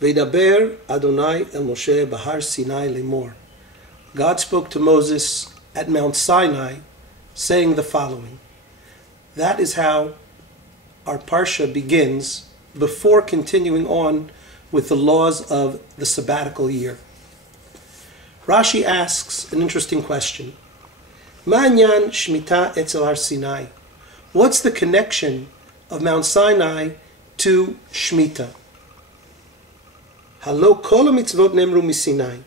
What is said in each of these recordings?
V'daber Adonai el Moshe BeHar Sinai lemor. God spoke to Moses at Mount Sinai, saying the following. That is how our Parsha begins before continuing on with the laws of the sabbatical year. Rashi asks an interesting question. Ma'anyan Shmita etzel Har Sinai. What's the connection of Mount Sinai to Shemitah? Halo kol mitzvot nemru miSinai.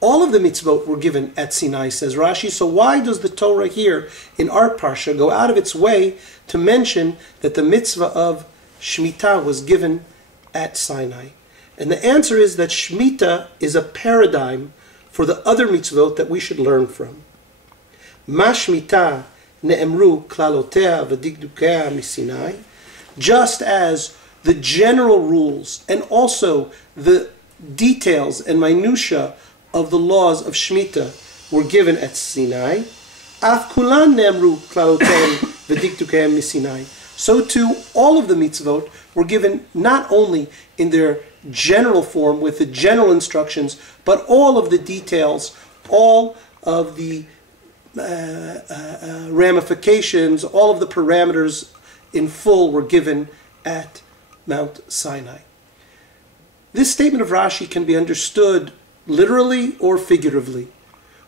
All of the mitzvot were given at Sinai, says Rashi. So why does the Torah here in our Parsha go out of its way to mention that the mitzvah of Shemitah was given at Sinai? And the answer is that Shemitah is a paradigm for the other mitzvot that we should learn from. Ma Shemitah ne'emru klalotea v'dikdukea miSinai. Just as the general rules and also the details and minutiae of the laws of Shemitah were given at Sinai, af kulan ne'emru klalotea v'dikdukea miSinai. So too, all of the mitzvot were given not only in their general form with the general instructions, but all of the details, all of the ramifications, all of the parameters in full were given at Mount Sinai. This statement of Rashi can be understood literally or figuratively.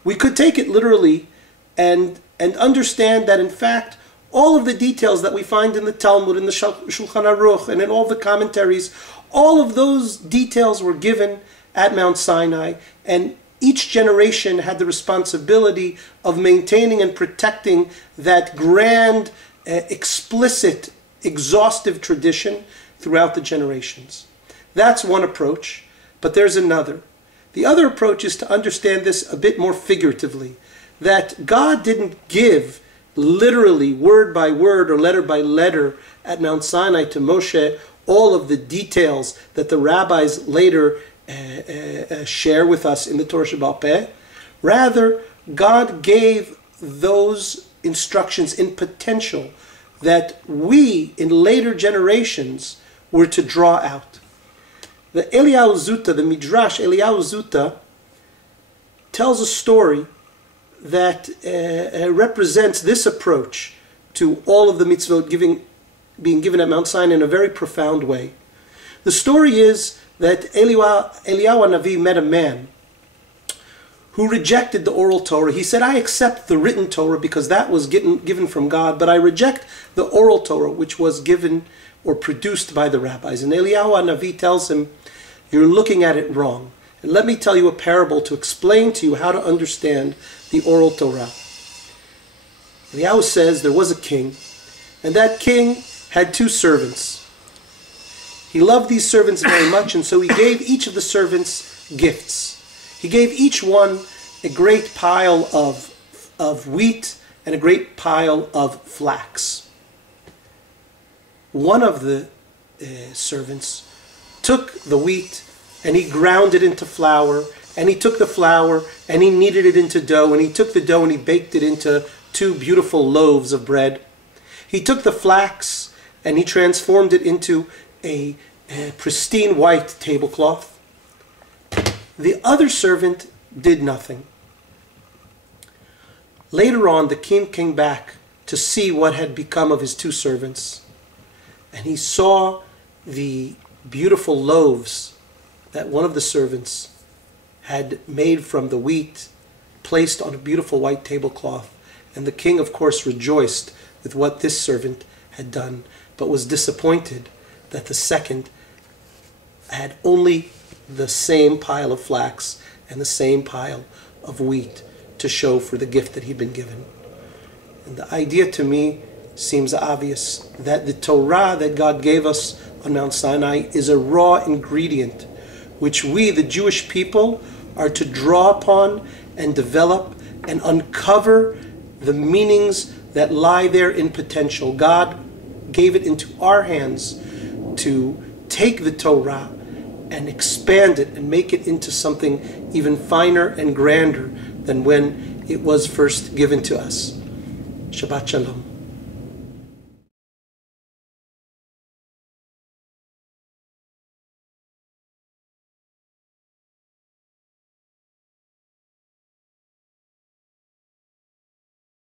We could take it literally and understand that in fact all of the details that we find in the Talmud, in the Shulchan Aruch, and in all the commentaries, all of those details were given at Mount Sinai, and each generation had the responsibility of maintaining and protecting that grand, explicit, exhaustive tradition throughout the generations. That's one approach, but there's another. The other approach is to understand this a bit more figuratively, that God didn't give literally, word by word or letter by letter at Mount Sinai to Moshe all of the details that the rabbis later share with us in the Torah Sheba'al Peh. Rather, God gave those instructions in potential that we, in later generations, were to draw out. The Eliyahu Zuta, the Midrash Eliyahu Zuta, tells a story that represents this approach to all of the mitzvot being given at Mount Sinai in a very profound way. The story is that Eliyahu Hanavi met a man who rejected the oral Torah. He said, I accept the written Torah because that was given from God, but I reject the oral Torah which was given or produced by the rabbis. And Eliyahu Hanavi tells him, you're looking at it wrong. And let me tell you a parable to explain to you how to understand the oral Torah. Eliyahu says there was a king, and that king had two servants. He loved these servants very much, and so he gave each of the servants gifts. He gave each one a great pile of wheat and a great pile of flax. One of the servants took the wheat and he ground it into flour, and he took the flour and he kneaded it into dough, and he took the dough and he baked it into two beautiful loaves of bread. He took the flax and he transformed it into a pristine white tablecloth. The other servant did nothing. Later on, the king came back to see what had become of his two servants, and he saw the beautiful loaves that one of the servants had made from the wheat, placed on a beautiful white tablecloth. And the king, of course, rejoiced with what this servant had done, but was disappointed that the second had only the same pile of flax and the same pile of wheat to show for the gift that he'd been given. And the idea to me seems obvious, that the Torah that God gave us on Mount Sinai is a raw ingredient which we, the Jewish people, are to draw upon and develop and uncover the meanings that lie there in potential. God gave it into our hands to take the Torah and expand it and make it into something even finer and grander than when it was first given to us. Shabbat Shalom.